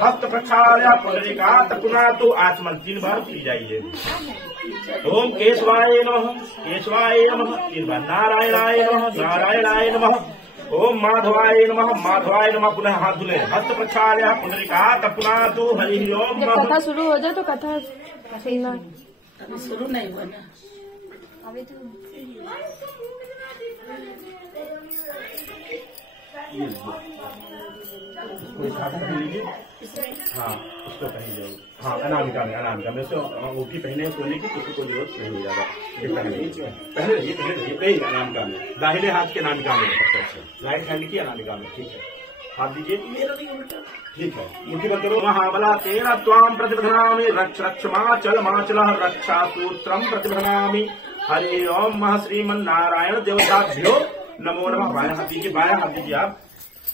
हस्त प्रक्षाल्या पुंडरीकाक्ष पुनातु आत्मन 3 बार पी जाइए। ओम केशवाय नमः, केशवाय नमः, 3 बार। नारायणाय नमः, नारायणाय नमः। ओम माधवाय नमः, माधवाय नमः। पुनः हाथ धुले। हस्त प्रक्षाल्या पुंडरीकाक्ष पुनातु हरि ओम। जब कथा शुरू हो जाए तो कथा सुनना। अभी शुरू नहीं हुआ ना, अभी तो हाँ उसको पहन जाओ। हाँ अनामिका में उसको अंगूठी पहने सोने की किसी को जरूरत नहीं है ज्यादा। पहले रहिए अनामिका में, दाहिने हाथ के अनामिका में, राइट हैंड की अनामिका में। ठीक है, हाथ दीजिए। ठीक है, मुट्ठी बंद करो। महाबला तेरा त्वाम प्रतिबध्नामि, रक्ष रक्ष माचल माचल रक्षा सूत्रम प्रतिबध्नामि। हरे ओम महा श्रीमन्नारायण देवताभ्यो नमो नमः। बाया हाथ दीजिए, बाया हाथ दीजिए आप।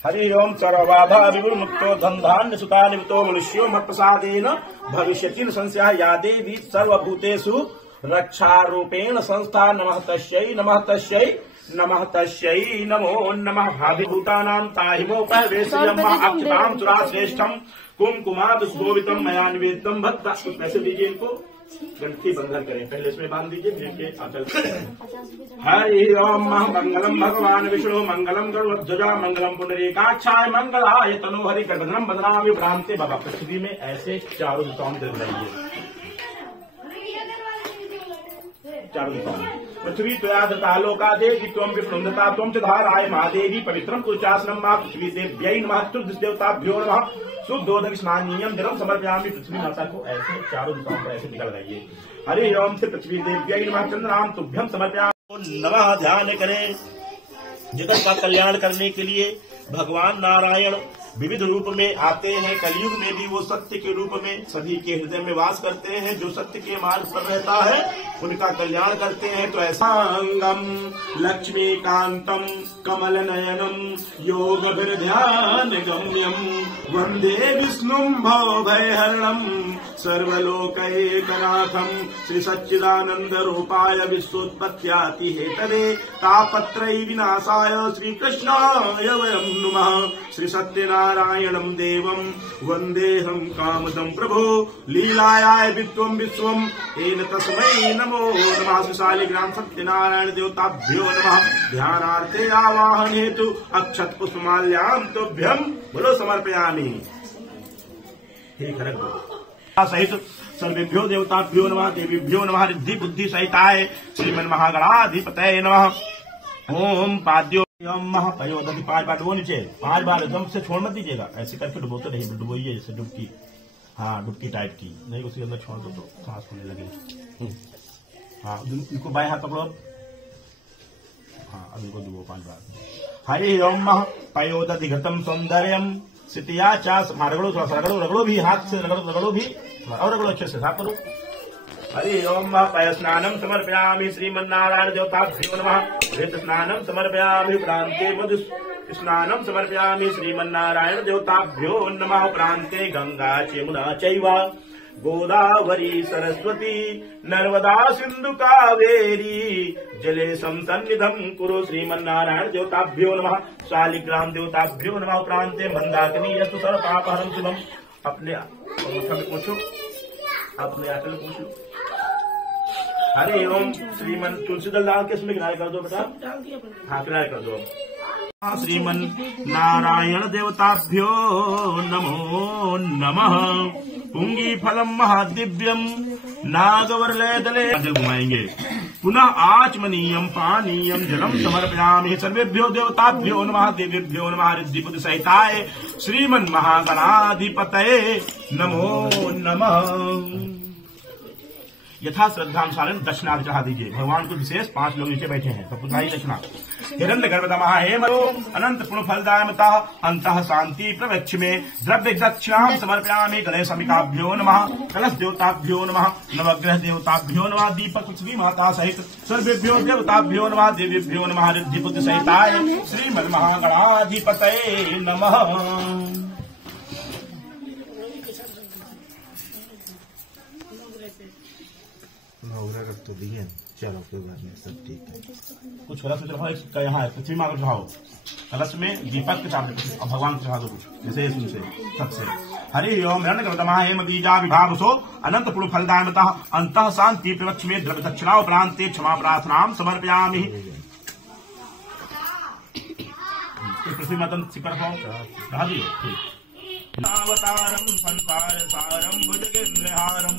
हरि ओम सर्वबाधा विमुक्तो धनधान्य सुता निमितो मनुष्यो मत प्रसादेन भविष्यति संशया या देवी सर्वभूतेषु रक्षारूपेण संस्था। नमः तस्यै, नमः तस्यै, नमः तस्यै नमो नमः। भाविभूतानां ताहिमोपवेशयम् अक्षतां सुराश्रेष्ठम् कुमकुमात् सुशोभितम् मया निवेदितम् भक्ता। कुछ पैसे दीजिए इनको, गंठी बंधन करें। पहले इसमें बांध दीजिए, फिर आंचल। हरि ओम मंगलम भगवान विष्णु, मंगलम गरुड़ध्वजा, मंगलम पुंडरीकाक्षाय, मंगलाय तनो हरि गणधरम बदनामि भ्रांते। बाबा पृथ्वी में ऐसे चारों दिशाओं में लगाइए, चारों दिशाओं में। पृथ्वी त्वयादतालोका देवी त्वं विष्णुन्दता त्वं च धाराय महादेवी पवित्रं कुरुचासनं मा पृथ्वी देव्यै नमः। तुर्दिश देवताभ्यो नमः। शुद्धोदक स्नानीयम जलम समर्पयामि। पृथ्वी माता को ऐसे चारों दिशाओं पर ऐसे टीका लगाइए। हरि ओम से पृथ्वी देव्यै नमः, चंद्राम तुभ्यम समर्पयामि नमः। ध्यान करें, जगत का कल्याण करने के लिए भगवान नारायण विविध रूप में आते हैं। कलयुग में भी वो सत्य के रूप में सभी के हृदय में वास करते हैं। जो सत्य के मार्ग पर रहता है उनका कल्याण करते हैं। तो ऐसा अंगम लक्ष्मीकांतम कमल नयनम योग ध्यान गम्यम वंदे विष्णुम भवभयहरणम सर्वलोकैकनाथम श्री सच्चिदानंद रूपाय विश्वोत्पत्त्याति हेतवे तापत्रय विनाशाय श्री कृष्णाय वयं नमः। श्री सत्यनारायणं देवं वंदेहम कामदं प्रभो लीलायाय वित्वं विश्वं तेन तस्मै नमो नमः। श्री शालिग्राम सत्यनारायण देवताभ्यो नमः। ध्यानार्थे आवाहन हेतु अक्षत पुष्पमाल्यां तुभ्यं बोलो समर्पयामि। ठीक है, सहित सर्वेभ्यो देवताभ्यो नमः, देवीभ्यो नमः। रिद्धि बुद्धि सहिताय श्रीमन महागणाधिपतये नमः। ओम पाद्यो महा पयोदधि 5 बार डुबो नीचे, 5 बार एकदम से छोड़ मत दीजिएगा, ऐसे करके डुबोते रहिए, डुबोइए जैसे डुबकी। हाँ डुबकी टाइप की, नहीं उसके अंदर छोड़ दो तो सांस होने लगे। हाँ इनको बाएं हाथ पकड़ो। हाँ अब इनको डुबो 5 बार। हरि ओम महा पयोदधि घृतम सौंदर्यम सितिया चास। रगड़ो थोड़ा सा, रगड़ो भी हाथ से, रगड़ो भी और रगड़ो अच्छे से, साफ करो। हरि ओम पय स्नानम समर्पयामि श्रीमन्नारायण देवताभ्यो नमः। घृत स्नानम समर्पयामि प्रांते मधु स्नानम समर्पयामि श्रीमन्नारायण देवताभ्यो नमः। प्रांते गंगा चेमुना चैव गोदावरी सरस्वती नर्मदा सिंधु कावेरी जले सन्निधम कुरु श्रीमन्नारायण देवताभ्यो नमः। शालिग्राम देवताभ्यो नमः। प्रांते मंदाकिनी यस्तु सर्वपापहरं शुभम। अपने पूछो, अपने आंचल में पूछो। हरि ओम श्रीमन तुलसी दल डाल के इसमें किनारे कर दो बेटा। हाँ किनारे कर दो। श्रीमन नारायण देवताभ्यो नमो नमः। पुंगी फलम महादिव्यम नागवरलय दले घुमाएंगे। पुनः आचमनीयम पानीयम जलम समर्पयामि सर्वेभ्यो देवताभ्यो नमः, देवेभ्यो नमः। रिद्धि बुद्धि सहिताय श्रीमन महागणाधिपतये नमो नमः। यथा श्रद्धानुसार दक्षिणा चढ़ा दीजिए। भगवान को विशेष 5 लोग नीचे बैठे हैं, सब उठाई दक्षिणा। हिरण्य गर्भदमः हेमरो अनंत पुण्य फलदायमतः अंतः शांति प्रवक्ष में द्रव्य दक्षिणां समर्पयामि। गणेश अम्बिकाभ्यो नमः, कलश देवताभ्यो नमः, नवग्रह देवताभ्यो नमः। दीपक पृथ्वी माता सहित सर्वेभ्यो देवताभ्यो नमः, देवीभ्यो नमः। रिद्धि बुद्धि सहिताय श्रीमन् महागणाधिपतये नमः। नवग्रह तो दिए चलो कोई बात नहीं, सब ठीक है। कुछ कलश में चढ़ाओ, यहाँ पृथ्वी माँ को चढ़ाओ, कलश में दीपक के सामने और भगवान को चढ़ा दो कुछ, जैसे इनसे सबसे। हरि ओम हिरण्यगर्भतमः हेमदीजा विभावसो अनंत पुरुष फलदायमतः अंतः शांति प्रवक्ष में द्रव्य दक्षिणा उपरांते क्षमा प्रार्थनाम समर्पयामि। पृथ्वी माता सिक्का रखाओ, चढ़ा दियो। अवतारम संसार सारम भुजगेन्द्रहारम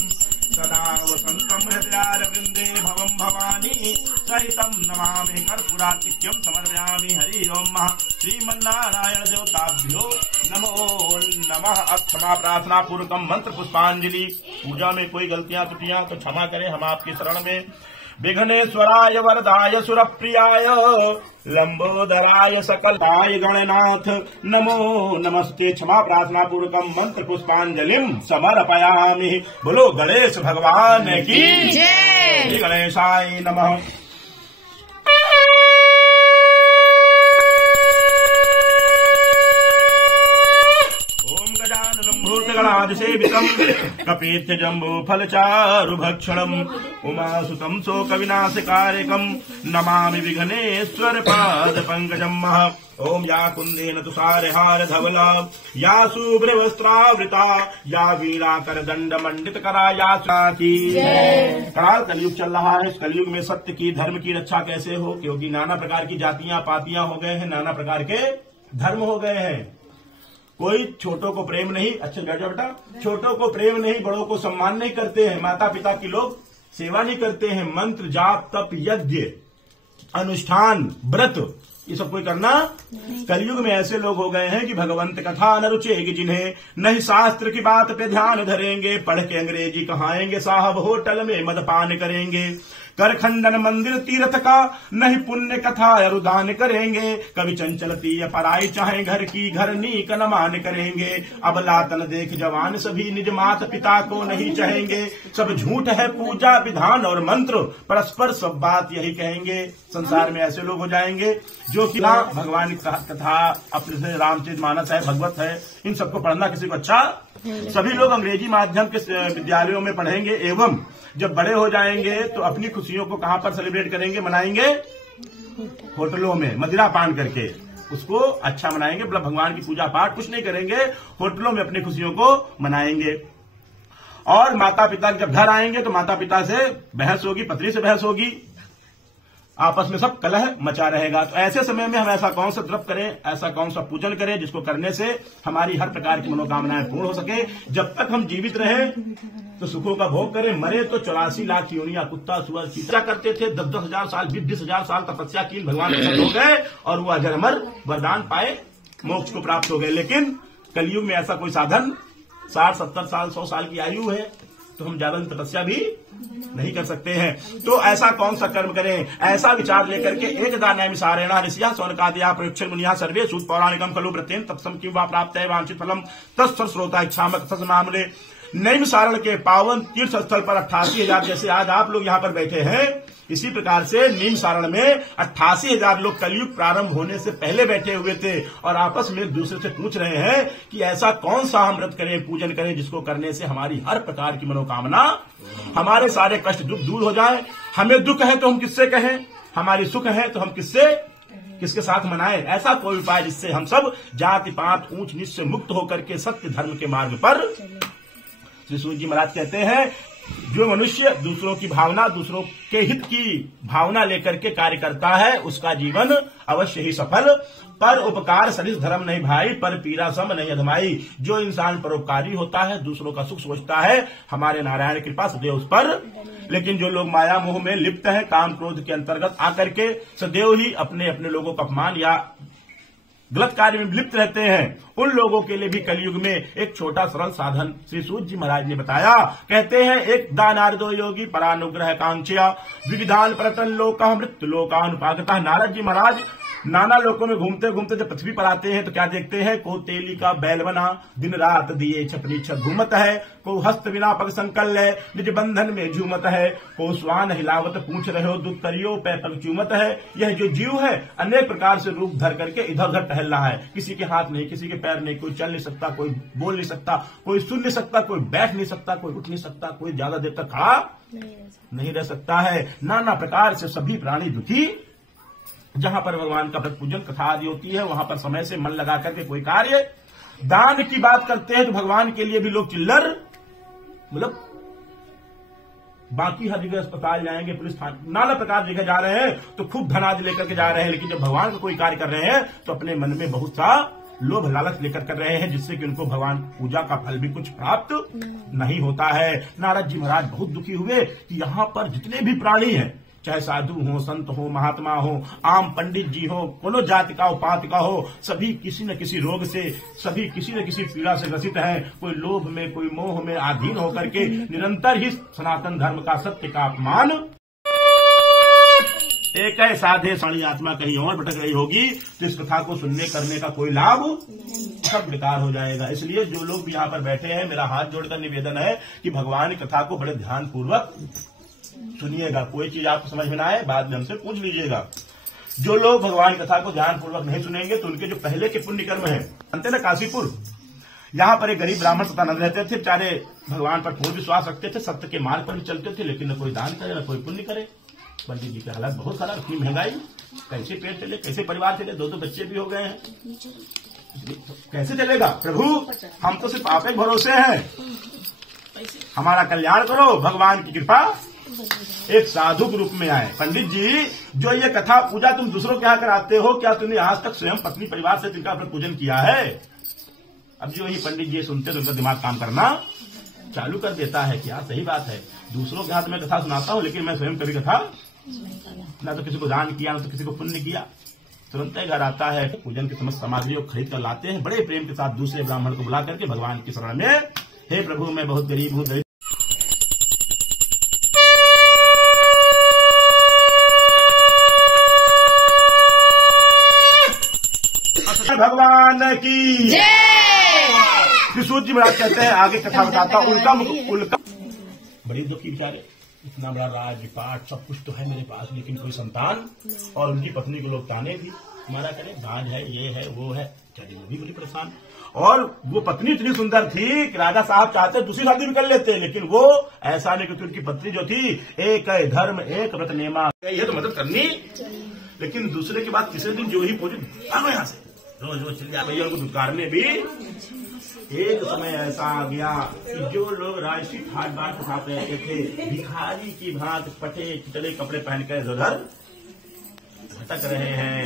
सदा वसंतम हृदयारविंदे भवम भवानी सहितम नमामि कर्पूरातिक्यम समर्पयामि। हरि ओम श्रीमन्नारायण देवताभ्यो नमो नमः। अब क्षमा प्रार्थना पूर्वकम मंत्र पुष्पांजलि। पूजा में कोई गलतियां त्रुटियां तो क्षमा करें, हम आपकी शरण में। विघ्नेश्वराय वरदाय सुरप्रियाय लंबोदराय सकलाय गणनाथ नमो नमस्ते। क्षमा प्रार्थना पूर्वकम मंत्र पुष्पांजलिम समर्पयामि। बोलो गणेश भगवान की जय। गणेशाय नमः। भूतगणादिसेवितम् कपीत्य जम्बो फलचारुभक्षणम् उमासुतम् शोकविनाशकारिकम् नमामि विघ्नेश्वर पाद पंकजम्। ओम या कुंदेन तुषारहार धवला या शुभ्रवस्त्रावृता या वीणाकर दंड मंडित करा या की। काल कलयुग चल रहा है, इस कलयुग में सत्य की धर्म की रक्षा कैसे हो, क्योंकि नाना प्रकार की जातियां पातियां हो गए हैं, नाना प्रकार के धर्म हो गए हैं। कोई छोटों को प्रेम नहीं, अच्छा बैठ जाओ बेटा, छोटों को प्रेम नहीं, बड़ों को सम्मान नहीं करते हैं, माता पिता की लोग सेवा नहीं करते हैं, मंत्र जाप तप यज्ञ अनुष्ठान व्रत ये सब कोई करना। कलयुग में ऐसे लोग हो गए हैं कि भगवंत कथा न रुचेगी जिन्हें, नहीं शास्त्र की बात पे ध्यान धरेंगे, पढ़ के अंग्रेजी कहाएंगे, साहब होटल में मदपान करेंगे, कर खंडन मंदिर तीर्थ का, नहीं पुण्य कथा अरुदान करेंगे, कभी चंचलती या पराई चाहे घर की, घर नीक न मान करेंगे, अब लातन देख जवान सभी निज मात पिता को नहीं चाहेंगे, सब झूठ है पूजा विधान और मंत्र, परस्पर सब बात यही कहेंगे। संसार में ऐसे लोग हो जाएंगे जो कि भगवान की कथा अपने से रामचरितमानस है, भगवत है, इन सबको पढ़ना किसी को अच्छा। सभी लोग अंग्रेजी माध्यम के विद्यालयों में पढ़ेंगे एवं जब बड़े हो जाएंगे तो अपनी खुशियों को कहां पर सेलिब्रेट करेंगे, मनाएंगे, होटलों में मदिरा पान करके उसको अच्छा मनाएंगे। मतलब भगवान की पूजा पाठ कुछ नहीं करेंगे, होटलों में अपनी खुशियों को मनाएंगे। और माता पिता जब घर आएंगे तो माता पिता से बहस होगी, पत्नी से बहस होगी, आपस में सब कलह मचा रहेगा। तो ऐसे समय में हम ऐसा कौन सा द्रव्य करें, ऐसा कौन सा पूजन करें जिसको करने से हमारी हर प्रकार की मनोकामनाएं पूर्ण हो सके। जब तक हम जीवित रहे तो सुखों का भोग करें, मरे तो 84 लाख योनियां कुत्ता सुअर चीता करते थे, 10-10 हजार साल 20-20 हजार साल तपस्या की, भगवान प्रसन्न हो गए और वो अजर अमर वरदान पाए, मोक्ष को प्राप्त हो गए। लेकिन कलयुग में ऐसा कोई साधन 60-70 साल 100 साल की आयु है तो हम ज्यादा तपस्या भी नहीं कर सकते हैं। तो ऐसा कौन सा कर्म करें, ऐसा विचार लेकर के एकदा नैमिषारेण ऋषिया सौनकादया प्रयुक्षन मुनिया सर्वे सूत पौराणिकम खलु व्रतेन तत्सम किं वा प्राप्त है वांछित फलम तत्सर्व श्रोता इच्छामक मामले। नैमिषारण के पावन तीर्थ स्थल पर 88,000 जैसे आज आप लोग यहाँ पर बैठे हैं, इसी प्रकार से नैमिषारण में 88,000 लोग कलयुग प्रारंभ होने से पहले बैठे हुए थे और आपस में एक दूसरे से पूछ रहे हैं कि ऐसा कौन सा हम व्रत करें, पूजन करें जिसको करने से हमारी हर प्रकार की मनोकामना, हमारे सारे कष्ट दुख दूर हो जाए। हमें दुख है तो हम किससे कहें, हमारी सुख है तो हम किसके साथ मनाएं। ऐसा कोई उपाय जिससे हम सब जाति पात ऊंच नीच से मुक्त होकर के सत्य धर्म के मार्ग पर। श्री सूर्य जी महाराज कहते हैं जो मनुष्य दूसरों की भावना, दूसरों के हित की भावना लेकर के कार्य करता है उसका जीवन अवश्य ही सफल। पर उपकार सरिस धर्म नहीं भाई, पर पीरा सम नहीं अधमाई। जो इंसान परोपकारी होता है, दूसरों का सुख सोचता है, हमारे नारायण कृपा सदैव उस पर। लेकिन जो लोग माया मोह में लिप्त हैं, काम क्रोध के अंतर्गत आकर के सदैव ही अपने अपने लोगों का अपमान या गलत कार्य में लिप्त रहते हैं, उन लोगों के लिए भी कलयुग में एक छोटा सरल साधन श्री सूत जी महाराज ने बताया। कहते हैं एक दानार्दो योगी परानुग्रह कांक्षया विविधान पर्यटन लोका मृत्यु लोकानुपागता। नारद जी महाराज नाना लोकों में घूमते घूमते जब पृथ्वी पर आते हैं तो क्या देखते हैं? को तेली का बैल बना दिन रात दिए छपरी छत घूमत है, को हस्त बिना पग संकल है निज बंधन में झूमत है, को स्वान हिलावत पूछ रहे हो दुख करियो पै पग चूमत है। यह जो जीव है अनेक प्रकार से रूप धर करके इधर उधर टहल रहा है। किसी के हाथ नहीं, किसी के पैर नहीं, कोई चल नहीं सकता, कोई बोल नहीं सकता, कोई सुन नहीं सकता, कोई बैठ नहीं सकता, कोई उठ नहीं सकता, कोई ज्यादा देर तक खड़ा नहीं रह सकता है। नाना प्रकार से सभी प्राणी दुखी। जहां पर भगवान का पूजन कथा आदि होती है वहां पर समय से मन लगा करके कोई कार्य, दान की बात करते हैं तो भगवान के लिए भी लोग चिल्लर, मतलब बाकी हर जगह अस्पताल जाएंगे, पुलिस थाना, नाना प्रकार जगह जा रहे हैं तो खूब धन आदि लेकर के जा रहे हैं, लेकिन जब भगवान का कोई कार्य कर रहे हैं तो अपने मन में बहुत सा लोभ लालच लेकर कर रहे हैं, जिससे कि उनको भगवान पूजा का फल भी कुछ प्राप्त नहीं होता है। नारद जी महाराज बहुत दुखी हुए कि यहाँ पर जितने भी प्राणी हैं, चाहे साधु हो, संत हो, महात्मा हो, आम पंडित जी हो, कोनो जाति का हो, पात का हो, सभी किसी न किसी रोग से, सभी किसी न किसी पीड़ा से ग्रसित हैं। कोई लोभ में, कोई मोह में अधीन होकर के निरंतर ही सनातन धर्म का, सत्य का अपमान। एक है साधे सणी आत्मा कहीं और भटक रही होगी तो इस कथा को सुनने करने का कोई लाभ, सब बेकार हो जाएगा। इसलिए जो लोग भी यहाँ पर बैठे हैं, मेरा हाथ जोड़कर निवेदन है कि भगवान की कथा को बड़े ध्यान पूर्वक सुनिएगा। कोई चीज आपको समझ में ना आए बाद में हमसे पूछ लीजिएगा। जो लोग भगवान कथा को ध्यान पूर्वक नहीं सुनेंगे तो उनके जो पहले के पुण्य कर्म है, जानते ना काशीपुर, यहाँ पर एक गरीब ब्राह्मण सतानंद रहते थे, बेचारे भगवान पर पूर्ण विश्वास रखते थे, सत्य के मार्ग पर भी चलते थे, लेकिन न कोई दान करे न कोई पुण्य करे। पंडित जी की हालत बहुत खराब, इतनी महंगाई, कैसे पेट चले, कैसे परिवार चले, दो बच्चे भी हो गए हैं, कैसे चलेगा? प्रभु हम तो सिर्फ आप ही भरोसे हैं, हमारा कल्याण करो, भगवान की कृपा। एक साधु के रूप में आए। पंडित जी जो ये कथा पूजा तुम दूसरों के यहाँ कराते हो, क्या तुमने आज तक स्वयं पत्नी परिवार से तिनका अपना पूजन किया है? अब जो ये पंडित जी सुनते तो उनका दिमाग काम करना चालू कर देता है कि यार सही बात है, दूसरों के हाथ में कथा सुनाता हूँ लेकिन मैं स्वयं कभी कथा ना तो किसी को दान किया, ना तो किसी को पुण्य किया। तुरंत घर आता है, पूजन की समस्त सामग्री को खरीद कर लाते हैं, बड़े प्रेम के साथ दूसरे ब्राह्मण को बुला करके भगवान की शरण में, हे प्रभु मैं बहुत गरीब हूँ, भगवान की जय। सूर्य जी महाराज कहते हैं, आगे कथा बताता उल्का बड़ी दुखी बेचारे, इतना बड़ा राजपाट सब कुछ तो है मेरे पास, लेकिन कोई संतान, और उनकी पत्नी को लोग ताने भी, हमारा करे दाज है, ये है, वो है, चलिए वो भी बड़ी परेशान। और वो पत्नी इतनी सुंदर थी कि राजा साहब चाहते दूसरी शादी भी कर लेते, लेकिन वो ऐसा नहीं, क्योंकि उनकी पत्नी जो थी, एक है धर्म एक व्रत नेमा, ये तो मदद करनी, लेकिन दूसरे के बाद तीसरे दिन जो ही पहुंचे आगे यहाँ से रोज रोज चल जाए, भैया उनको दुकारने भी। एक समय ऐसा आ गया कि जो लोग राजसी ठाट बाट उठाते रहते थे, भिखारी की भांति फटे चिटले कपड़े पहनकर उधर भटक रहे हैं।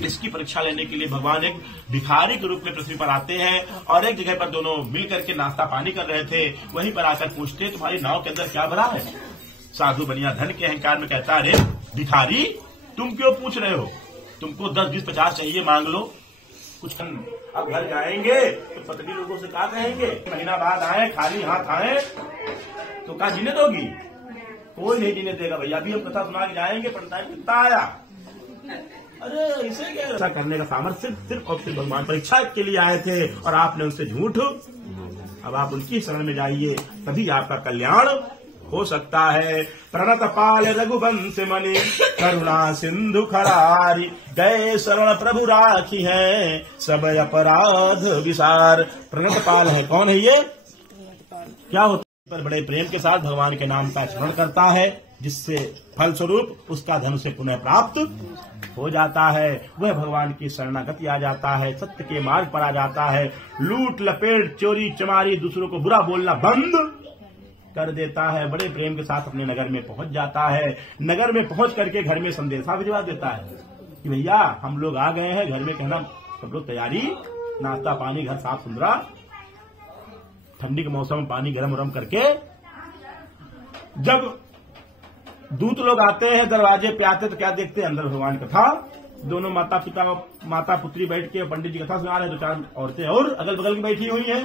इसकी परीक्षा लेने के लिए भगवान एक भिखारी के रूप में पृथ्वी पर आते हैं, और एक जगह पर दोनों मिल करके नाश्ता पानी कर रहे थे। वहीं पर आकर पूछते, तुम्हारी नाव के अंदर क्या भरा है? साधु बनिया धन के अहंकार में कहता, अरे भिखारी तुम क्यों पूछ रहे हो, तुमको 10, 20, 50 चाहिए मांग लो, कुछ अब घर जाएंगे तो पत्नी लोगों से क्या कहेंगे, महीना बाद आए खाली हाथ आए तो क्या जीने दोगी? कोई नहीं जीने देगा भैया, अभी हम कथा सुना के जाएंगे, पंडित कितना आया। अरे इसे क्या, ऐसा करने का सामर्थ्य सिर्फ और सिर्फ भगवान परीक्षा के लिए आए थे, और आपने उनसे झूठ। अब आप उनकी शरण में जाइए, तभी आपका कल्याण हो सकता है। प्रणत पाल रघुवंश मणि करुणा सिंधु खरारी, गए शरण प्रभु राखी है सब अपराध विसार। प्रणत पाल है, कौन है ये? क्या होता है? पर बड़े प्रेम के साथ भगवान के नाम का स्मरण करता है, जिससे फलस्वरूप उसका धन से पुनः प्राप्त हो जाता है। वह भगवान की शरणागति आ जाता है, सत्य के मार्ग पर आ जाता है। लूट लपेट चोरी चमारी दूसरों को बुरा बोलना बंद कर देता है, बड़े प्रेम के साथ अपने नगर में पहुंच जाता है। नगर में पहुंच करके घर में संदेशा भिजवा देता है कि भैया हम लोग आ गए हैं, घर में कहना सब लोग तैयारी, नाश्ता पानी घर साफ सुथरा, ठंडी के मौसम में पानी गरम गरम करके। जब दूत लोग आते हैं दरवाजे पे आते तो क्या देखते हैं? अंदर भगवान कथा, दोनों माता पुत्री बैठ के पंडित जी कथा सुना रहे हैं, 2-4 औरतें और अगल बगल की बैठी हुई हैं।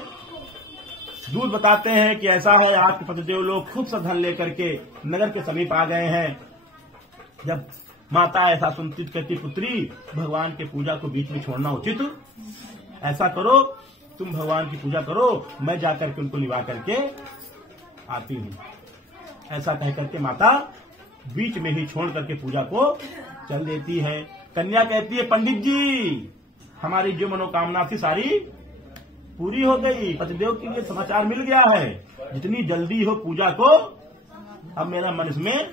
दूत बताते हैं कि ऐसा है, आपके पतिदेव लोग खुद से धन लेकर के नगर के समीप आ गए हैं। जब माता ऐसा सुनती कहती, पुत्री भगवान के पूजा को बीच में छोड़ना उचित, ऐसा करो तुम भगवान की पूजा करो, मैं जाकर के उनको निभा करके आती हूँ। ऐसा कह करके माता बीच में ही छोड़ करके पूजा को चल देती है। कन्या कहती है, पंडित जी हमारी जो मनोकामना थी सारी पूरी हो गई, पतिदेव के लिए समाचार मिल गया है, जितनी जल्दी हो पूजा को। अब मेरा मन इसमें,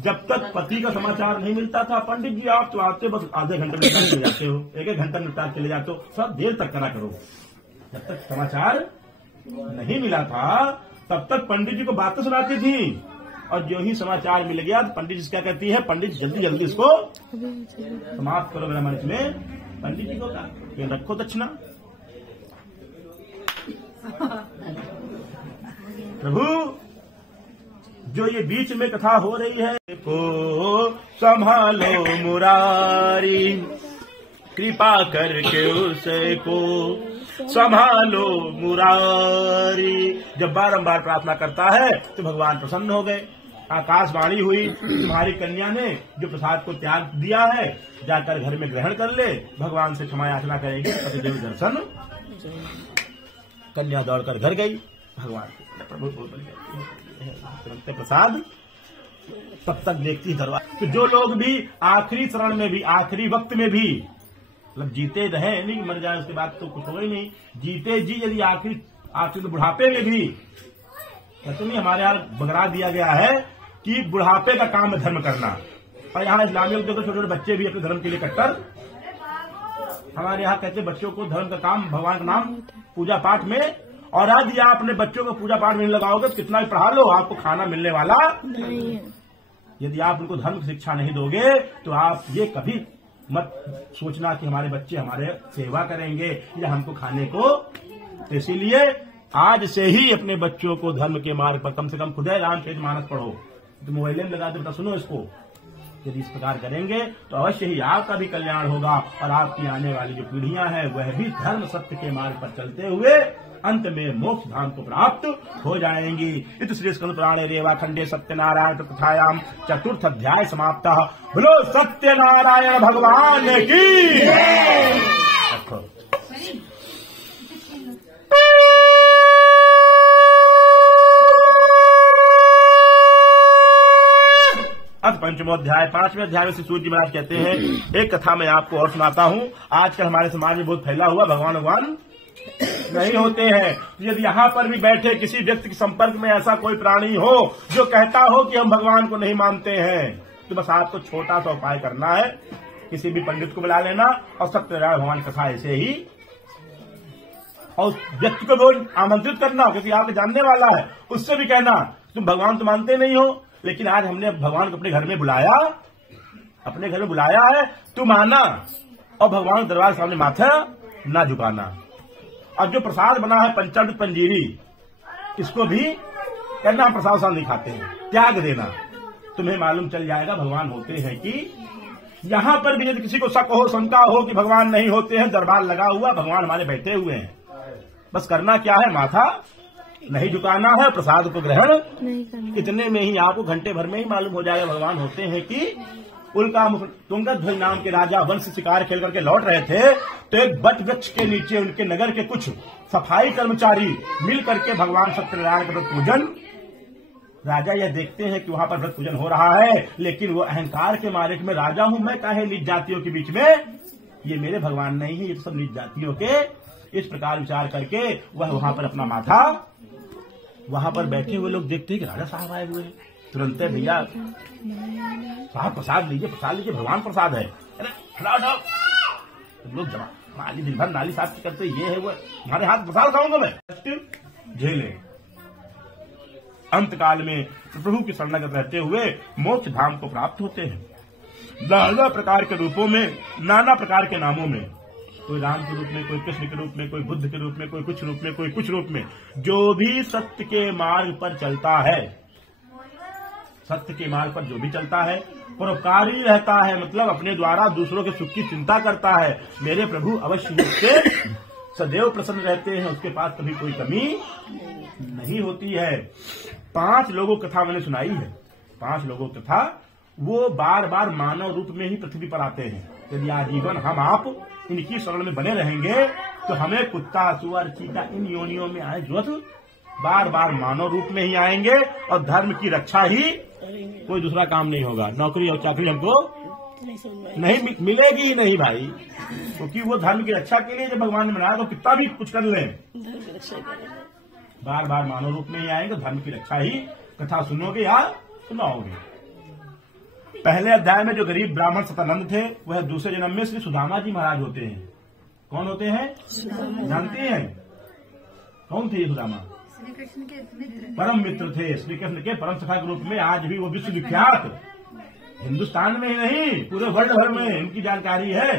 जब तक पति का समाचार नहीं मिलता था, पंडित जी आप तो आते बस आधे घंटे में चले जाते हो, एक घंटा निपटा चले जाते हो, सब देर तक करा करो। जब तक समाचार नहीं मिला था तब तक पंडित जी को बातें सुनाती थी, और जो ही समाचार मिल गया तो पंडित जी क्या कहती है, पंडित जल्दी जल्दी इसको समाप्त करो। मेरा मन इसमें पंडित जी को ये रखो दक्षिणा। प्रभु जो ये बीच में कथा हो रही है, को संभालो मुरारी, कृपा करके उसे को संभालो मुरारी। जब बारंबार प्रार्थना करता है तो भगवान प्रसन्न हो गए। आकाशवाणी हुई, तुम्हारी कन्या ने जो प्रसाद को त्याग दिया है जाकर घर में ग्रहण कर ले, भगवान से क्षमा याचना करेंगे, पतिदेव दर्शन। कन्या दौड़कर घर गई, भगवान प्रभु तुरंत प्रसाद। तब तक देखती दरबार तो जो लोग भी आखिरी चरण में भी, आखिरी वक्त में भी, मतलब जीते रहे नहीं मर जाए उसके बाद तो कुछ हो ही नहीं, जीते जी यदि आखिरी बुढ़ापे में भी, कहते नहीं हमारे यहाँ बगरा दिया गया है कि बुढ़ापे का काम है धर्म करना। और यहाँ इस्लामी लोग देखो छोटे छोटे बच्चे भी अपने धर्म के लिए कट्टर। हमारे यहाँ कहते बच्चों को धर्म का काम, भगवान का नाम पूजा पाठ में, और यदि आप अपने बच्चों को पूजा पाठ में लगाओगे तो कितना भी पढ़ा लो आपको खाना मिलने वाला नहीं। यदि आप उनको धर्म की शिक्षा नहीं दोगे तो आप ये कभी मत सोचना कि हमारे बच्चे हमारे सेवा करेंगे या हमको खाने को। तो इसीलिए आज से ही अपने बच्चों को धर्म के मार्ग पर, कम से कम खुद रामचरितमानस पढ़ो, तो मोबाइल में लगा दे सुनो इसको। यदि इस प्रकार करेंगे तो अवश्य ही आपका भी कल्याण होगा और आपकी आने वाली जो पीढ़ियां हैं वह भी धर्म सत्य के मार्ग पर चलते हुए अंत में मोक्ष धाम को प्राप्त हो जाएंगी। इत श्री स्कंद पुराणे रेवा खंडे सत्यनारायण कथायाम चतुर्थ अध्याय समाप्त। बोलो सत्यनारायण भगवान की जय। अथ पंचमोध्याय, 5वें अध्याय में श्री सूर्य जी महाराज कहते हैं, एक कथा मैं आपको और सुनाता हूँ। आजकल हमारे समाज में बहुत फैला हुआ भगवान नहीं होते हैं। यदि यहाँ पर भी बैठे किसी व्यक्ति के संपर्क में ऐसा कोई प्राणी हो जो कहता हो कि हम भगवान को नहीं मानते हैं, तो बस आपको छोटा सा उपाय करना है, किसी भी पंडित को बुला लेना और सत्यनारायण भगवान कथा ऐसे ही, और व्यक्ति को रोज आमंत्रित करना, क्योंकि आपको जानने वाला है, उससे भी कहना तुम भगवान तो मानते नहीं हो, लेकिन आज हमने भगवान को अपने घर में बुलाया, अपने घर में बुलाया है, तुम आना और भगवान दरबार सामने माथा ना झुकाना। अब जो प्रसाद बना है पंचामृत पंजीरी, इसको भी कहना हम प्रसाद साल नहीं खाते हैं, त्याग देना। तुम्हें मालूम चल जाएगा भगवान होते हैं कि यहाँ पर भी यदि किसी को शक हो, शंका हो कि भगवान नहीं होते हैं, दरबार लगा हुआ, भगवान हमारे बैठे हुए हैं, बस करना क्या है, माथा नहीं झुकाना है, प्रसाद को ग्रहण नहीं करना। इतने में ही आपको घंटे भर में ही मालूम हो जाएगा भगवान होते हैं कि उल्का तुंगध्वज नाम के राजा वंश शिकार खेल करके लौट रहे थे, तो एक बट वृक्ष के नीचे उनके नगर के कुछ सफाई कर्मचारी मिल करके भगवान सत्यनारायण का पूजन। राजा यह देखते हैं कि वहां पर व्रत पूजन हो रहा है, लेकिन वो अहंकार के मारे में राजा हूं मैं, काहे नीच जातियों के बीच में, ये मेरे भगवान नहीं है, ये सब नीच जातियों के। इस प्रकार विचार करके वह वहां पर अपना माथा, वहां पर बैठे हुए लोग देखते हैं कि राजा साहब आए हुए, तुरंत भैया साहब प्रसाद लीजिए, प्रसाद लीजिए, भगवान प्रसाद है। लोग जमा नाली दिन भर नाली साफ करते, ये है वो, हमारे हाथ प्रसाद खाऊंगा मैं, झेले। अंत काल में प्रभु की शरणागत रहते हुए मोक्ष धाम को प्राप्त होते हैं, नाना प्रकार के रूपों में, नाना प्रकार के नामों में, कोई राम के रूप में, कोई कृष्ण के रूप में, कोई बुद्ध के रूप में, कोई कुछ रूप में, कोई कुछ रूप में। जो भी सत्य के मार्ग पर चलता है, सत्य के मार्ग पर जो भी चलता है, परोपकारी रहता है, मतलब अपने द्वारा दूसरों के सुख की चिंता करता है, मेरे प्रभु अवश्य रूप से सदैव प्रसन्न रहते हैं, उसके पास कभी कोई कमी नहीं होती है। 5 लोगों कथा मैंने सुनाई है, 5 लोगों कथा वो बार बार मानव रूप में ही पृथ्वी पर आते हैं। यदि आजीवन हम आप इनकी शरण में बने रहेंगे तो हमें कुत्ता, सुअर, चीता इन योनियों में आए जरूरत, बार बार मानव रूप में ही आएंगे और धर्म की रक्षा ही, कोई दूसरा काम नहीं होगा। नौकरी और चाकरी हमको नहीं मिलेगी ही नहीं भाई, क्योंकि वो धर्म की रक्षा के लिए जब भगवान ने बनाया तो कितना भी कुछ कर लें, बार बार मानव रूप में ही आएंगे, धर्म की रक्षा ही। कथा सुनोगे या सुनाओगे। पहले अध्याय में जो गरीब ब्राह्मण सतानंद थे वह दूसरे जन्म में श्री सुदामा जी महाराज होते हैं। कौन होते हैं? जानते हैं कौन थे ये सुदामा? श्री कृष्ण के मित्र, परम मित्र थे, श्री कृष्ण के परम सखा के रूप में आज भी वो विश्व विख्यात, हिंदुस्तान में ही नहीं पूरे वर्ल्ड भर में इनकी जानकारी है।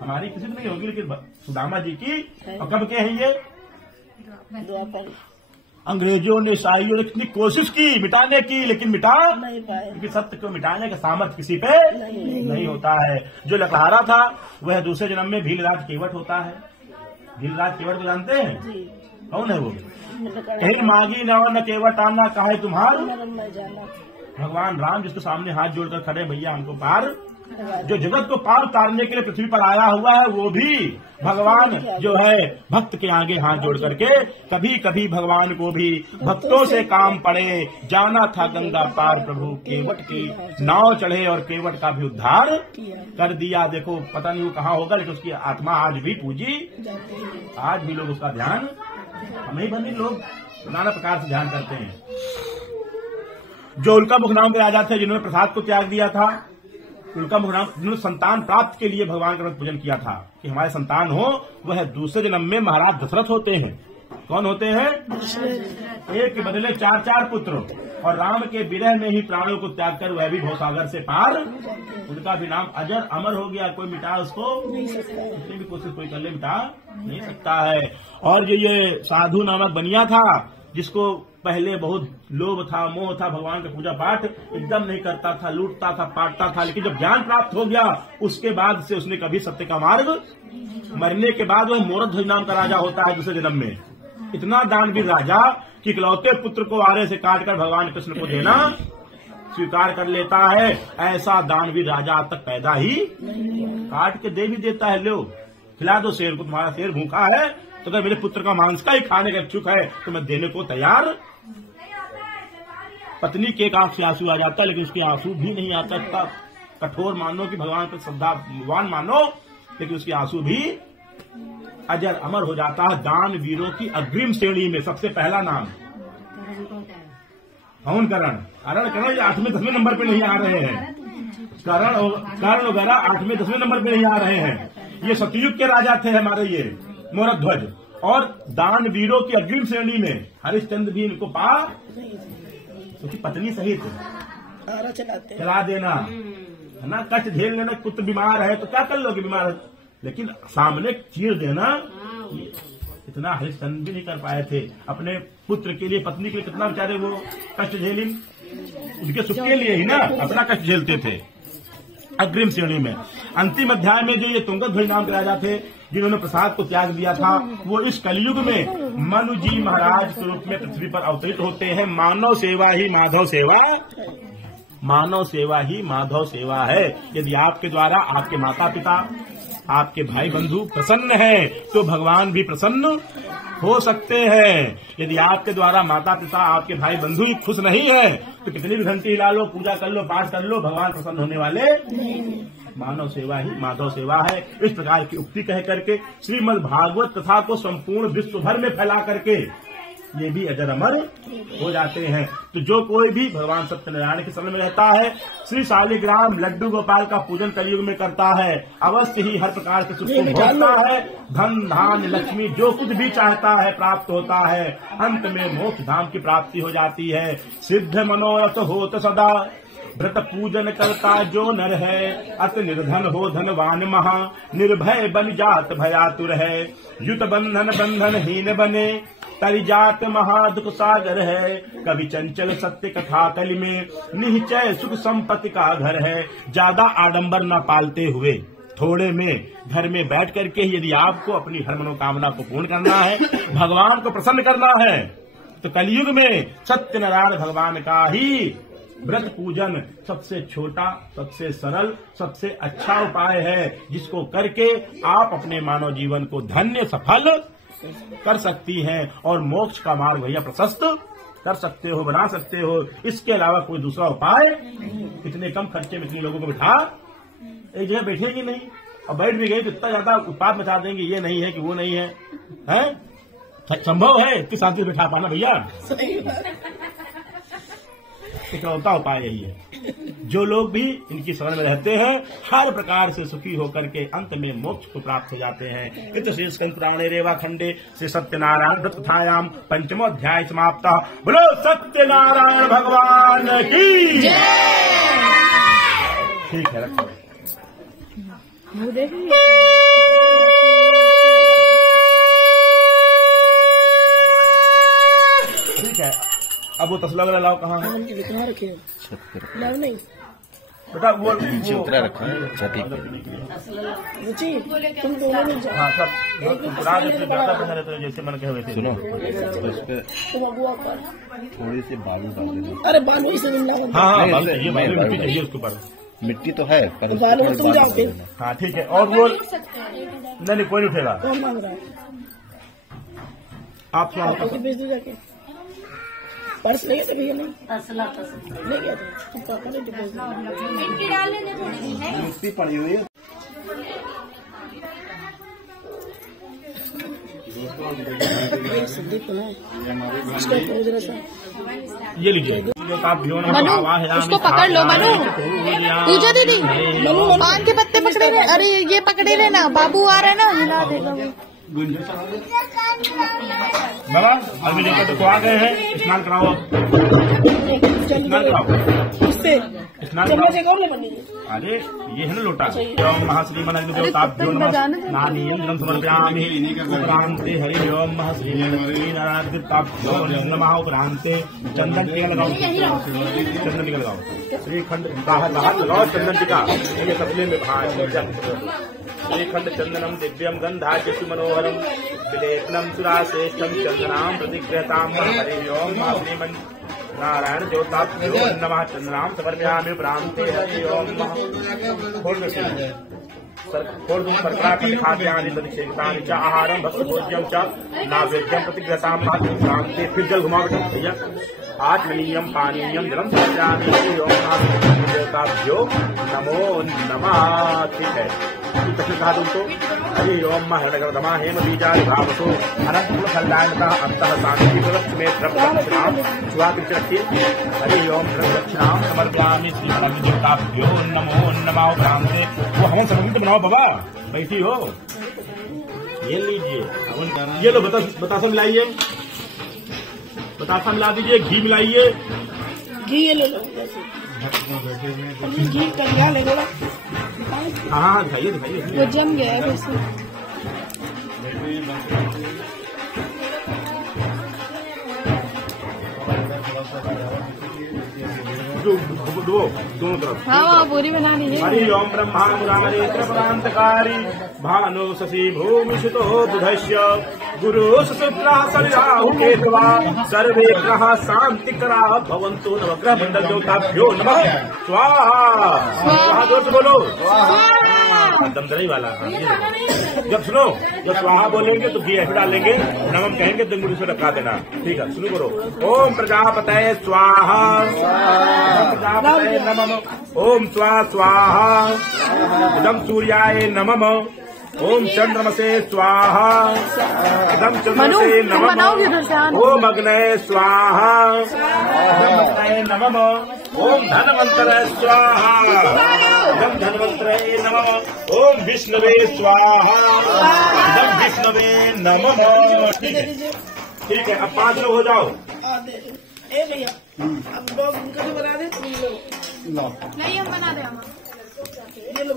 हमारी किसी को नहीं होगी, लेकिन सुदामा जी की। और कब के हैं ये? अंग्रेजों ने, ईसाइयों ने कितनी कोशिश की मिटाने की, लेकिन मिटा नहीं पाए। क्योंकि सत्य को मिटाने का सामर्थ्य किसी पे नहीं होता है। जो लकड़हारा था वह दूसरे जन्म में भीलराज केवट होता है। भीलराज केवट को जानते हैं? कौन है वो? कहीं मांगी न केवट आना कहे तुम्हार, भगवान राम जिसके सामने हाथ जोड़कर खड़े, भैया हमको पार, जो जगत को पार उतारने के लिए पृथ्वी पर आया हुआ है वो भी भगवान जो है भक्त के आगे हाथ जोड़ करके, कभी कभी भगवान को भी भक्तों से काम पड़े, जाना था गंगा पार, प्रभु केवट की नाव चढ़े और केवट का भी उद्धार कर दिया। देखो पता नहीं वो कहाँ होगा, लेकिन उसकी आत्मा आज भी पूजी, आज भी लोग उसका ध्यान, हमें बंदी लोग नाना प्रकार से ध्यान करते हैं। जो उल्का मुख नाम के राजा थे जिन्होंने प्रसाद को त्याग दिया था, उल्का मुख नाम जिन्होंने संतान प्राप्त के लिए भगवान का पूजन किया था कि हमारे संतान हो, वह दूसरे जन्म में महाराज दशरथ होते हैं। कौन होते हैं? एक के बदले 4 पुत्र, और राम के विरह में ही प्राणों को त्याग कर वह भी भवसागर से पार, उनका भी नाम अजर अमर हो गया। कोई मिटा उसको कितनी भी कोशिश कोई कर ले मिटा नहीं सकता है। और जो ये साधु नामक बनिया था जिसको पहले बहुत लोभ था, मोह था, भगवान का पूजा पाठ एकदम नहीं करता था, लूटता था, पाटता था, लेकिन जब ज्ञान प्राप्त हो गया उसके बाद से उसने कभी सत्य का मार्ग, मरने के बाद वह मोरध्वज नाम का राजा होता है दूसरे जन्म में। इतना दानवीर राजा कि इकलौते पुत्र को आरे से काटकर भगवान कृष्ण को देना स्वीकार कर लेता है। ऐसा दानवीर राजा आज तक पैदा ही, काट के दे भी देता है, लो खिला दो शेर को, तुम्हारा शेर भूखा है तो अगर मेरे पुत्र का मांस का ही खाने का इच्छुक है तो मैं देने को तैयार। पत्नी के एक आंख से आंसू आ जाता है, लेकिन उसके आंसू भी नहीं आता। इतना कठोर मानो कि भगवान पर श्रद्धावान मानो, लेकिन उसके आंसू भी अजर अमर हो जाता है। दान वीरों की अग्रिम श्रेणी में सबसे पहला नाम कौन? करण। करण 8वें 10वें नंबर पे नहीं आ रहे हैं, कर्ण वगैरह 8वें 10वें नंबर पे नहीं आ रहे हैं। ये सतयुग के राजा थे हमारे ये मोरध्वज। और दान वीरों की अग्रिम श्रेणी में हरिश्चंद्र भी इनको पा, उसकी पत्नी सहित चला देना है ना, कष्ट झेल लेना। पुत्र बीमार है तो क्या कर लोगे, बीमार है, लेकिन सामने चीर देना, इतना हरिश्चंद्र भी नहीं कर पाए थे। अपने पुत्र के लिए, पत्नी के लिए कितना बेचारे वो कष्ट झेली, उनके सुख के लिए ही ना अपना कष्ट झेलते थे। अग्रिम श्रेणी में अंतिम अध्याय में जो ये तुंगध्वज नाम के राजा थे जिन्होंने प्रसाद को त्याग दिया था, वो इस कलयुग में मनु जी महाराज के रूप में पृथ्वी पर अवतरित होते हैं। मानव सेवा ही माधव सेवा, मानव सेवा ही माधव सेवा है। यदि आपके द्वारा आपके माता पिता, आपके भाई बंधु प्रसन्न है तो भगवान भी प्रसन्न हो सकते हैं। यदि आपके द्वारा माता पिता, आपके भाई बंधु ही खुश नहीं है तो कितनी भी घंटी हिला लो, पूजा कर लो, पाठ कर लो, भगवान प्रसन्न होने वाले नहीं। मानव सेवा ही माधव सेवा है। इस प्रकार की उक्ति कह करके श्रीमद् भागवत कथा को संपूर्ण विश्व भर में फैला करके ये भी अजर अमर हो जाते हैं। तो जो कोई भी भगवान सत्यनारायण के शरण में रहता है, श्री शालिग्राम लड्डू गोपाल का पूजन कलयुग में करता है, अवश्य ही हर प्रकार के सुख को भोगता है। धन धान लक्ष्मी जो कुछ भी चाहता है प्राप्त होता है। अंत में मोक्ष धाम की प्राप्ति हो जाती है। सिद्ध मनोरथ होत सदा, व्रत पूजन करता जो नर है, अत निर्धन हो धनवान महा, निर्भय बन जात भयातुर है। युत बंधन बंधन हीन बने, तरिजात महादुख सागर है। कवि चंचल सत्य कथा कलि में, निश्चय सुख संपत्ति का घर है। ज्यादा आडंबर न पालते हुए थोड़े में घर में बैठ करके यदि आपको अपनी हर मनोकामना को पूर्ण करना है, भगवान को प्रसन्न करना है, तो कलयुग में सत्यनारायण भगवान का ही व्रत पूजन सबसे छोटा, सबसे सरल, सबसे अच्छा उपाय है, जिसको करके आप अपने मानव जीवन को धन्य सफल कर सकती हैं और मोक्ष का मार्ग भैया प्रशस्त कर सकते हो, बना सकते हो। इसके अलावा कोई दूसरा उपाय इतने कम खर्चे में इतने लोगों को बिठा एक जगह बैठेगी नहीं, और बैठ भी गई तो इतना ज्यादा उत्पाद मचा देंगे, ये नहीं है कि वो नहीं है, हैं? संभव है इतनी शांति बिठा पाना भैया? इकलौता उपाय यही है। जो लोग भी इनकी शरण में रहते हैं हर प्रकार से सुखी होकर के अंत में मोक्ष को प्राप्त हो जाते हैं। इत श्री स्कंद पुराणे रेवा खंडे श्री सत्यनारायण व्रत कथायाम पंचमो अध्याय समाप्त। बोलो सत्यनारायण भगवान की जय। ठीक है, रखो। ठीक है, अब वो तसला वाला लाओ कहाँ है? लाओ नहीं बेटा वो चौतरा रखा है छठी रुचि, तुम दोनों में जाओ। हाँ सब रात में ज्यादा पैसा लेते हो, जैसे मन कहे वैसे। सुनो, उस पे तुम अगुआ कर। थोड़ी सी बालू डाल देना। अरे बालू से नहीं लाओ। हाँ नहीं, बालू नहीं, चाहिए, नहीं, बालू मिट्टी नहीं, चाहिए उसके ऊपर। मिट्टी तो है पर बालू में तुम जाओगे। हाँ ठीक है, और वो नहीं कोई नहीं उठेगा। कौन मांग रहा है? आप सुनाओ। पैसे भेज दो जाके। पर्स ले गए थे भैया? नहीं तसला ले गया था, तुम पापा ने डिपोजिट मिट्टी डाल लेने थोड़ी है। मिट्टी पड़ी हुई है। संदीप ना इसका खोज रहा था। ये लीजिए। मनु, उसको पकड़ लो मनु। पूजा दीदी, पान के पत्ते पकड़े ले। अरे ये पकड़े लेना, बाबू आ रहा है ना, हिला देगा वो। बाबा अभी लेकर तो आ गए हैं, स्नान कराओ। स्नान कराओ, इससे स्नान चम्मच कराओ। एक और ले बनी। अरे ये है ना लोटा। ओम महाश्री मन देवताभ्यो नमः नानीयं समर्पयामि। उपरांते हरि ओम महाश्री नारायणाभ्यो नमः। उपरांते चंदन टीका लगाओ, चंदन टीका लगाओ। श्रीखंड बाहर लगाओ चंदन टीका, ये तबले में। हाँ श्रीखंड चंदनम दिव्यम गंधाज्य सुमनोहरम विलेपनम सुराश्रेष्ठम चंदनाम प्रतिगृहताम। हरि ओम महाश्रीमन नारायण देवताभ्यो नमः। चंद्राम समर्पयामि। प्रांते हरि ओम खाद्यानि तदिक्षेपितानि च आहारं भक्तभोज्यं च नावेद्यं प्रतिगृहतां। प्रांते फिर जल घुमाओ भैया। आत्मनीयम पानीयम जलम समर्पयामि। हरि ओम देवताभ्यो नमो नमः। ठीक है, तक कहा तुमको। हरि ओम हरणगर्दमा हेम बीजारि भावसो अनंत फलदायता अंतः शांति प्रवृत्त में द्रव्यक्षणाम स्वाकृत रखिए। हरि ओम द्रव्यक्षणाम समर्पयामि। श्री देवताभ्यो नमो नमः। भ्रांते वो हवन समर्पित बनाओ बाबा, बैठी हो। ये लीजिए, ये लो बतासा मिलाइए, बतासा मिला दीजिए, घी मिलाइए। घी ये ले लो। घी कलिया ले लो। हाँ दिखाइए दिखाइए। वो जम गया है वैसे। दोनों तरफ। हाँ पूरी बनानी है। हरि ओम ब्रह्मा मुरारेन्द्र प्रांतकारी भानु शशि भूमि सुतो बुधस्य गुरु सुशुक्ला सविराहु केतवा सर्वे ग्रह शांतिकरा भवन्तु। नवग्रह मंडल देवताभ्यो नमः। स्वाहा। स्वाहा जोर से बोलो। दमदरी वाला। जब सुनो, जब स्वाहा बोलेंगे तो घी ऐसे डालेंगे, नमम कहेंगे तो अंगूठी से रखा देना। ठीक है, शुरू करो। ओम प्रजापतये स्वाहा। प्रजापतये नमः। ओम स्वाहा। इदं सूर्याय नमः। ओम चंद्रमसे स्वाहा। इदं चंद्रमसे नमः। ओम अग्नये स्वाहा। इदं अग्नये नमः। ओम धनवंतरे स्वाहा। इदं धनवंतरे नमः। ओम विष्णवे स्वाहा। इदं विष्णवे नमः। ठीक है, ठीक है, अब 5 लोग हो जाओ। ए भैया अब दो उनका भी बना दे, तुम लोग नहीं हम बना दे। ये लोग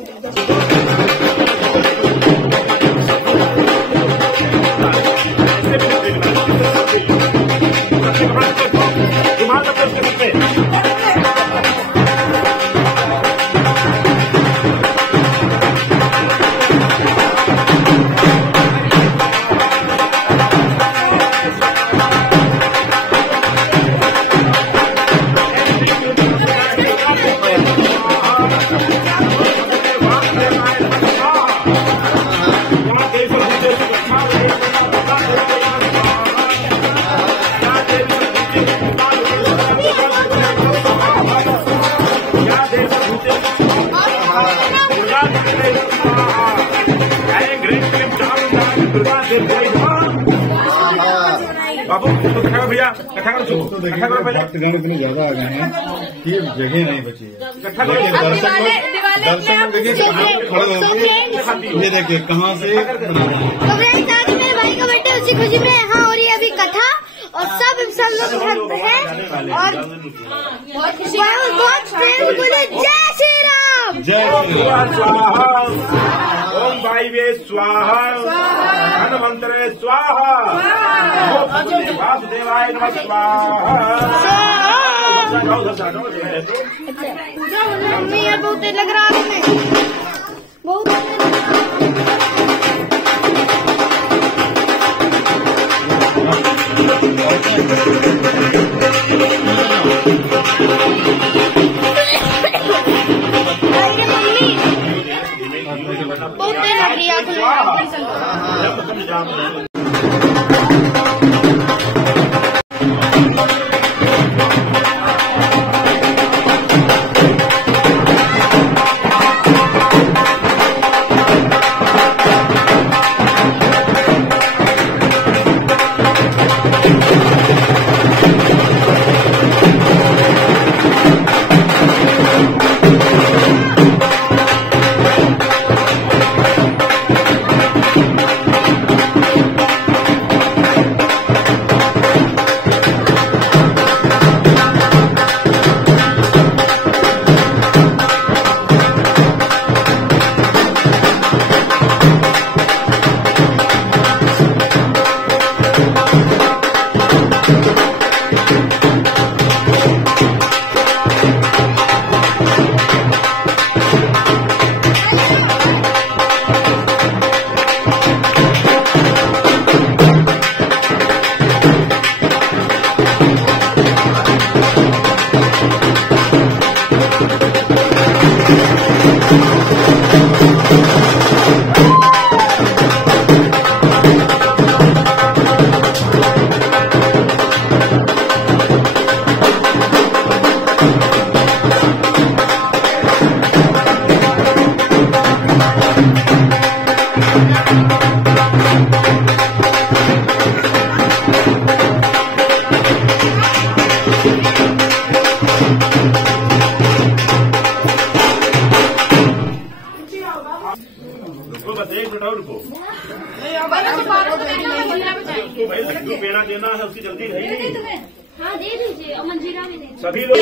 बाबू कथा करो भैया, कथा करो पहले। भक्तगण इतने ज्यादा आ गए हैं कि जगह नहीं बची है। कथा करो। दर्शन में देखिए ये देखिए कहाँ से तो फ्रेंड्स आज मेरे भाई का बर्थडे, उसी खुशी में यहाँ हो रही है अभी कथा और सब लोग भक्त हैं और बहुत प्रेम बोले जय श्री राम। जय स्वाहा ओम वायवे स्वाहा हनुमंतरे स्वाहा वासुदेवाय नमः स्वाहा। मम्मी यार बहुत तेज लग रहा है हमें, बहुत बहुत तेज लग रही है। पेड़ा देना है, उसकी जल्दी है नहीं। हाँ दे दीजिए और मंजीरा भी दे। सभी लोग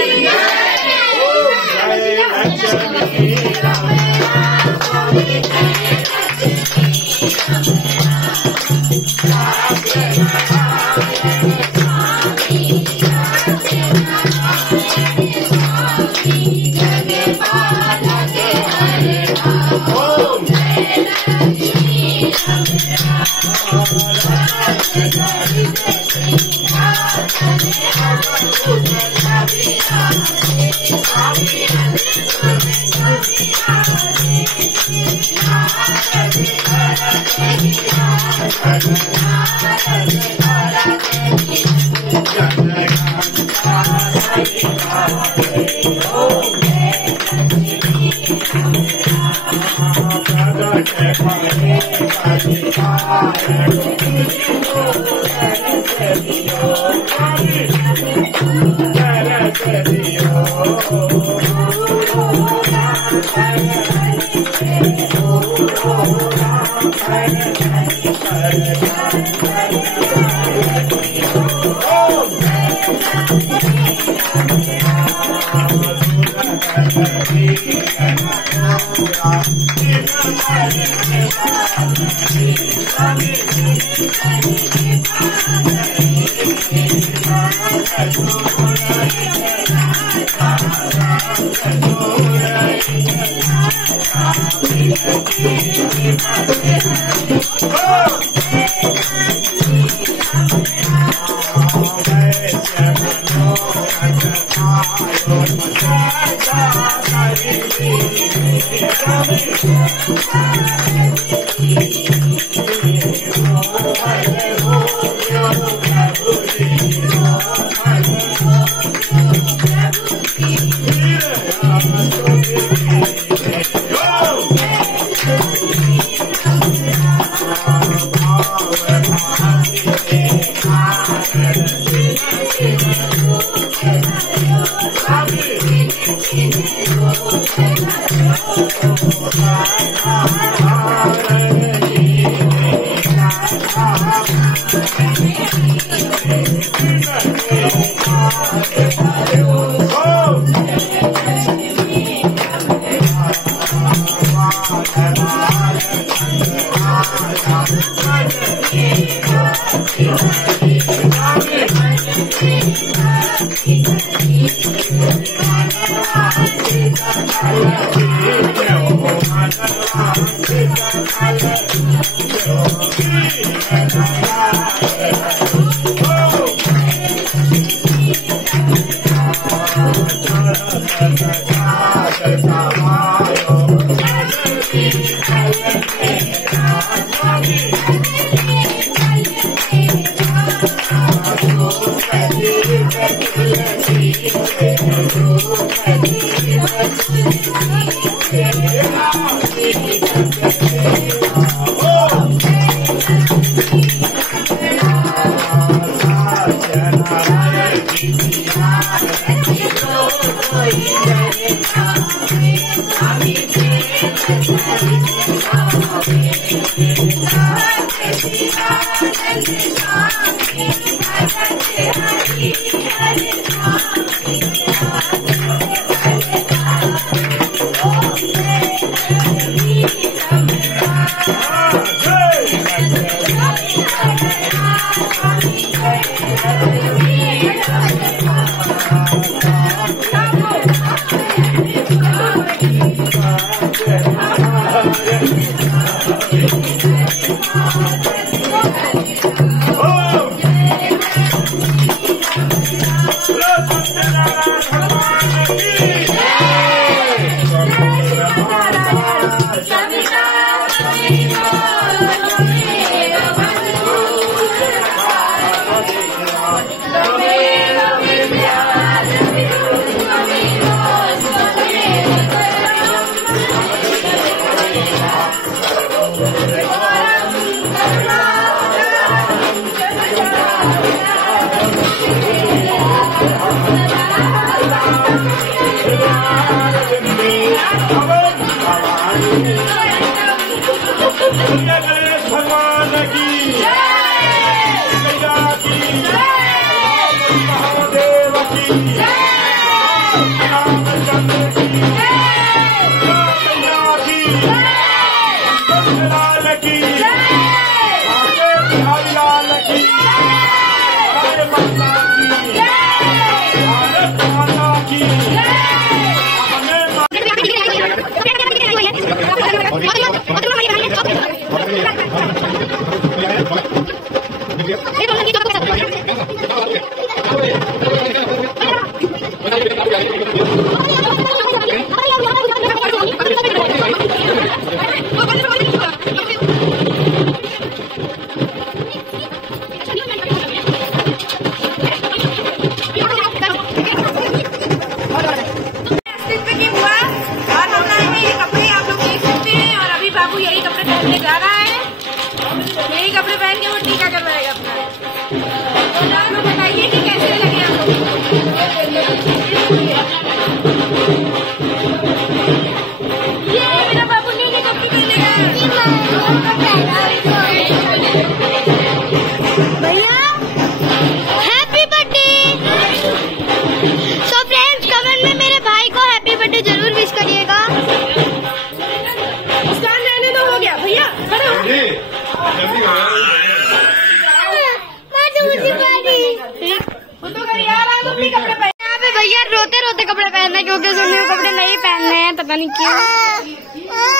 क्योंकि उसने कपड़े नहीं पहनने हैं, पता नहीं क्यों,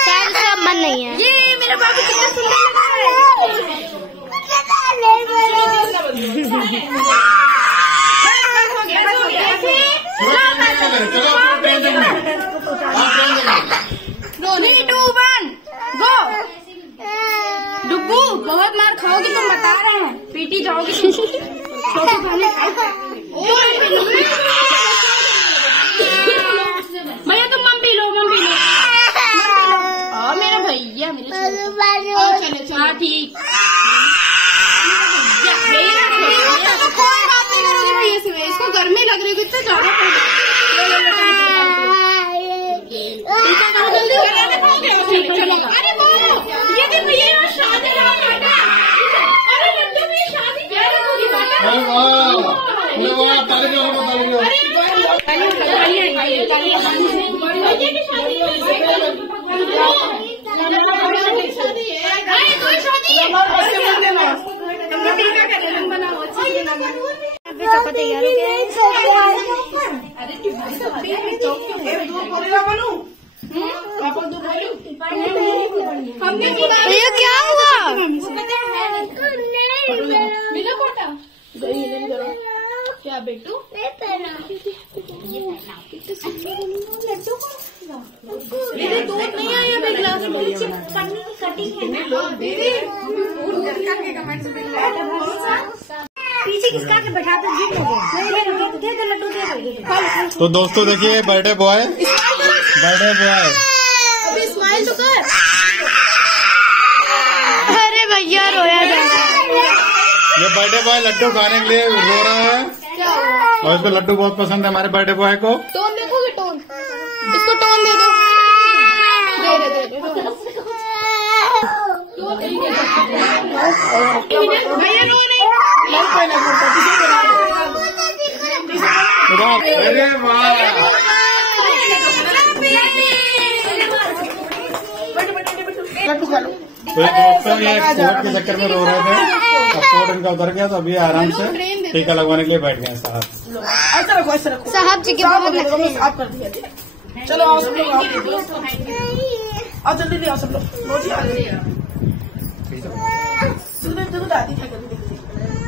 शायद उसका मन नहीं है। ये मेरा बाबू कितना सुंदर लग रहा है। डुब्बू बहुत मार खाओगी, तुम बता रहे हैं, पीटी जाओगी। भैया तुम मम पी लो, मम पी लो। मेरा भैया मेरे चलो हाँ ठीक। इसको गर्मी लग रही है, कितना ज्यादा ये भी भैया शादी अरे लड्डू भी शादी क्या रखोगी बेटा। तैयार हो ये क्या हुआ? क्या बेटू दूध नहीं आया ग्लास में पीछे किसका के बैठाते लड्डू दे। तो दोस्तों देखिए बर्थडे बॉय अभी स्माइल तो कर। अरे भैया रोया जा रहा है। ये बर्थडे बॉय लड्डू खाने के लिए रो रहा है और इसको लड्डू बहुत पसंद है हमारे बर्थडे बॉय को। टोन देखोगे? टोन इसको टोन दे दो। अरे वाह तो दोस्तों ये कोर्ट के चक्कर में रो रहे थे, अब कोर्ट इनका उतर गया तो अभी आराम से टीका लगवाने के लिए बैठ गए साहब। ऐसा रखो ऐसा रखो। साहब जी के बहुत नखरे हैं। आप कर दिया। चलो आओ सब लोग आओ जल्दी आओ सब लोग। रोटी आ गई। दूध आती है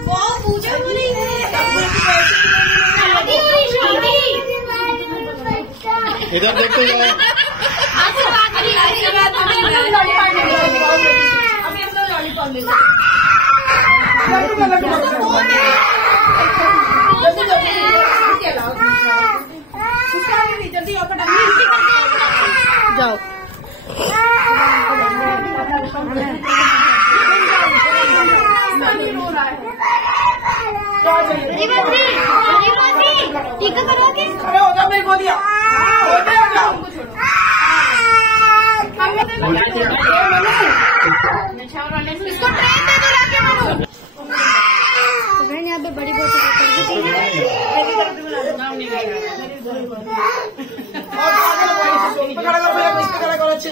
वो पूजा हो रही है। इधर देखते हैं जल्दी जाओ टीका करवा के खड़े हो जाओ। मेरी गोदिया इसको ट्रेन दे दो लाके मनु। यहाँ पे बड़ी बोतल अच्छे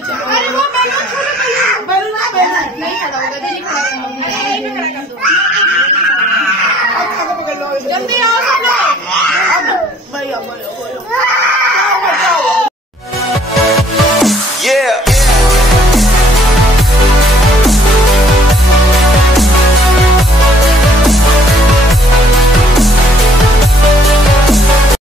जल्दी आओ।